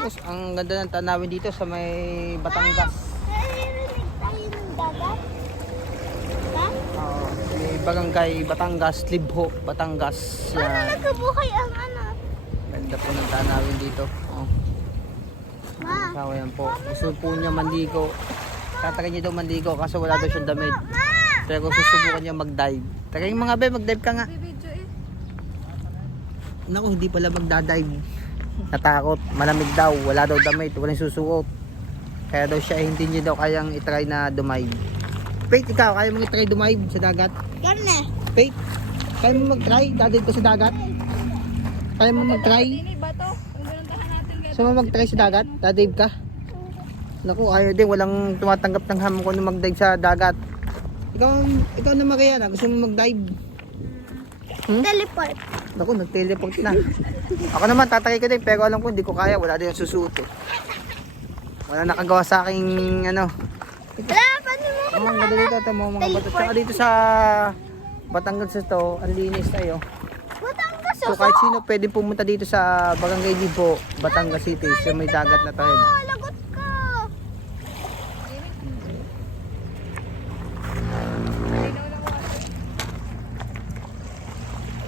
Tapos ang ganda ng tanawin dito sa may Batangas. Naririnig tayo ng dagat. Ha? Oo, may barangay Batangas, Libho, Batangas. Yan. nagkabuhay ang ano? Ganda po ng tanawin dito. Oh. Ma. Tao yan po. Gusto po niya mandigo. Tatagay niya daw mandigo kaso wala daw siyang damit. Pero susubukan niya mag-dive. Tagay mga be, mag-dive ka nga. Naku, hindi pala magdadive. Natakot, malamig daw, wala daw damit, walang susuot. Kaya daw siya, eh, hindi niya daw kayang itry na dumive. Faith, ikaw, kaya mong itry dumive sa dagat? Garne. Faith, kaya mo mag-try, dadive ka sa dagat? Kaya mo mag-try? Saan mo mag-try sa dagat? Dadive ka? Naku, ayaw din, walang tumatanggap ng hamon ko na mag-dive sa dagat. Ikaw, ikaw na Mariana, gusto mo mag-dive? Hmm? Teleport. Naku, nag-teleport na. Ako naman, tatagay ko din, pero alam ko hindi ko kaya, wala din yung susuot eh. Wala nakagawa sa aking, ano, Wala, paano mo? ang mga ganda dito, ito, mga, bato. Tsaka dito sa Batangas ito, ang linis tayo. Batangas So kahit sino pwede pumunta dito sa Barangay Libo, Batangas City, so may dagat na tayo. Oh, lagot ka.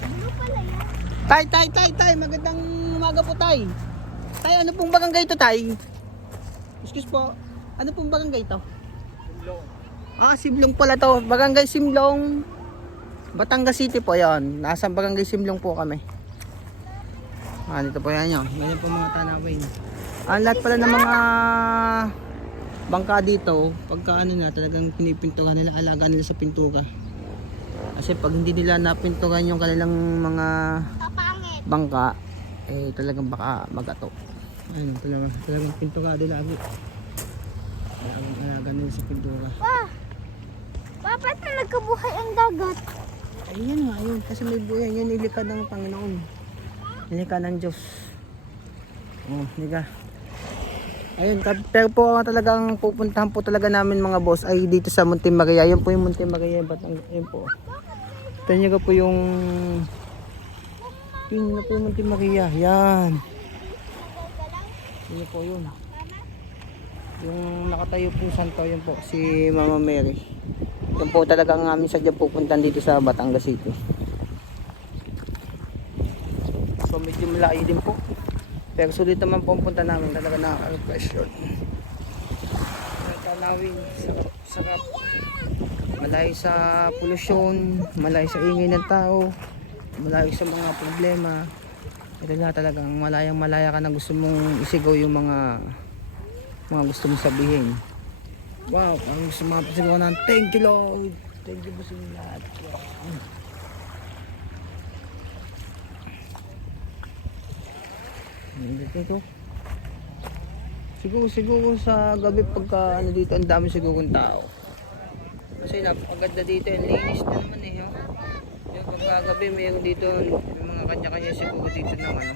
Ano pala yan? Tay, tay, tay, tay, magandang umaga po tay. Tay, ano pong barangay ito tay? Excuse po, ano pong barangay ito? Simlong. Ah, Simlong pala to. Barangay Simlong. Batangas City po yon. Nasa barangay Simlong po kami. Ah, dito po yan yun. Ganyan po mga tanawin. Ang lahat pala ng mga bangka dito, pagka ano na, talagang pinipinturan nila, alaga nila sa pintura. Kasi pag hindi nila napinturan yung kanilang mga bangka, eh talagang baka magato. Ayun, talagang, talagang pinturado lagi. Talagang alaga nila sa pintura. Pa. Pa, ba't na nagkabuhay ang dagat? Ayun nga, ayun. Kasi may buhay. Yan ilikha ng Panginoon. Ilikha ng Diyos. Oh, liga. Ayun, pero po ang talagang pupuntahan po talaga namin mga boss ay dito sa Monte Maria. Yun po yung Monte Maria. Batang, yun po. Ito nyo po yung Tingnan po yung Monte Maria. Yan. Yun po yun. Yung nakatayo pong santo, yun po, si Mama Mary. Yun po talaga ang aming sadyang pupuntan dito sa Batangas City. So medyo malayo din po. Pero sulit naman po ang punta namin. Talaga nakaka-refresh yun. Ang tanawin, sarap, sarap. Malayo sa polusyon, malayo sa ingay ng tao, malayo sa mga problema. Ito na talagang malayang malaya ka na gusto mong isigaw yung mga mga gusto mong sabihin. Wow, parang mga pasigaw ng thank you Lord. Thank you po sa lahat. Wow. Hindi ko. Siguro, siguro sa gabi pagka ano dito, ang dami siguro ng tao. Kasi napakaganda dito, ang linis na naman eh. Oh. Yung pagkagabi, mayroon dito yung mga kanya-kanya siguro dito ng ano.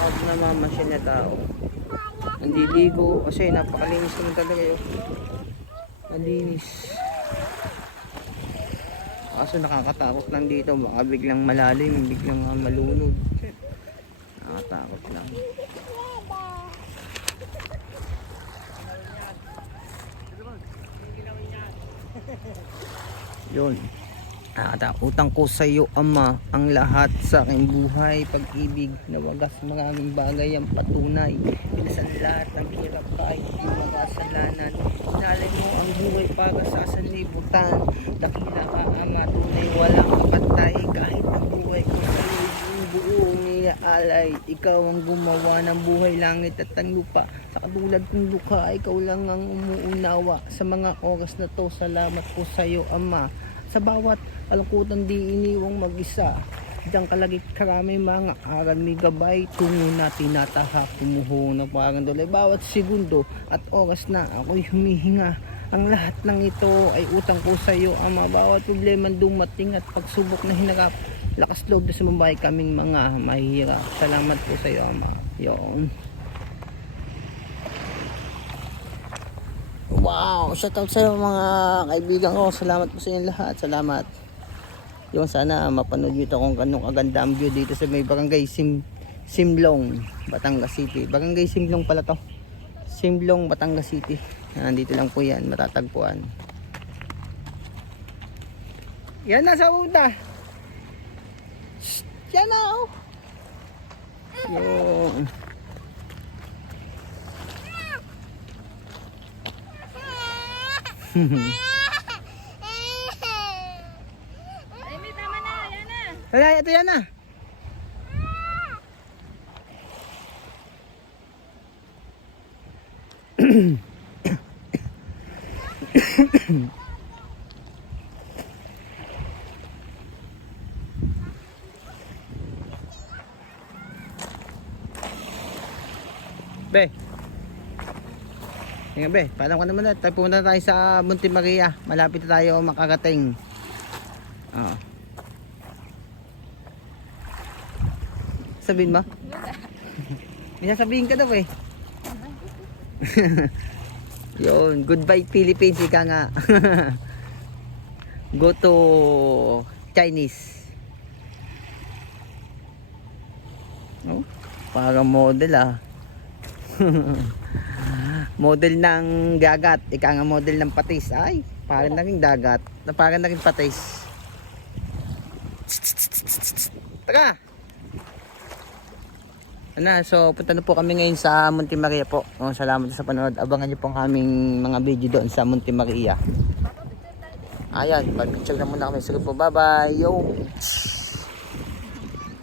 Mga namamasyal na tao. Nandiligo kasi napakalinis naman talaga yun. Ang linis. Kaso nakakatakot lang dito, baka biglang malalim, biglang ah, malunod. Nakakatakot lang. Yun. Nakata utang ko sa iyo, Ama, ang lahat sa aking buhay, pag-ibig, na wagas maraming bagay ang patunay. Pinasan lahat ng hirap kahit di makasalanan. Inalay mo ang buhay para sa sanlibutan. Dakila ka, Ama, tunay walang kapatay. Kahit ang buhay ko niaalay. Ikaw ang gumawa ng buhay, langit at ang lupa. Sa katulad kong luka, ikaw lang ang umuunawa. Sa mga oras na to, salamat po sa iyo, Ama. Sa bawat alkutan di iniwang mag-isa. Diyan kalagit karami mga aral may gabay. Tungo na tinataha, kumuho na parang dulay. Bawat segundo at oras na ako'y humihinga. Ang lahat ng ito ay utang ko sa iyo, Ama. Bawat problema dumating at pagsubok na hinarap. Lakas loob na sumabay kaming mga mahihirap. Salamat po sa iyo, Ama. Yun. Wow! Shoutout sa mga kaibigan ko. Salamat po sa inyo lahat. Salamat. Yung sana mapanood nyo ito kung anong kaganda ang view dito sa may barangay Sim, Simlong, Batangas City. Barangay Simlong pala to. Simlong, Batangas City. Nandito lang po yan, matatagpuan. Yan na sa uda. Shh, Yan na oh. Yung... Ay, may tama na. Yan na. Wala, ito yan na. Be. Tingnan be, paalam ka naman na. Tayo pumunta tayo sa Monte Maria. Malapit na tayo makakating. Oo. Sabihin mo? May sasabihin ka daw eh. Yun, goodbye Philippines, ika nga. Go to Chinese. Oh, parang model ah. model ng dagat, ika nga model ng patis. Ay, parang naging dagat, parang naging patis. Taka! Ano, so punta na po kami ngayon sa Monte Maria po. Oh, salamat sa panonood. Abangan niyo po ang aming mga video doon sa Monte Maria. Ayan, pag-picture na muna kami. Sige po, bye-bye. Yo!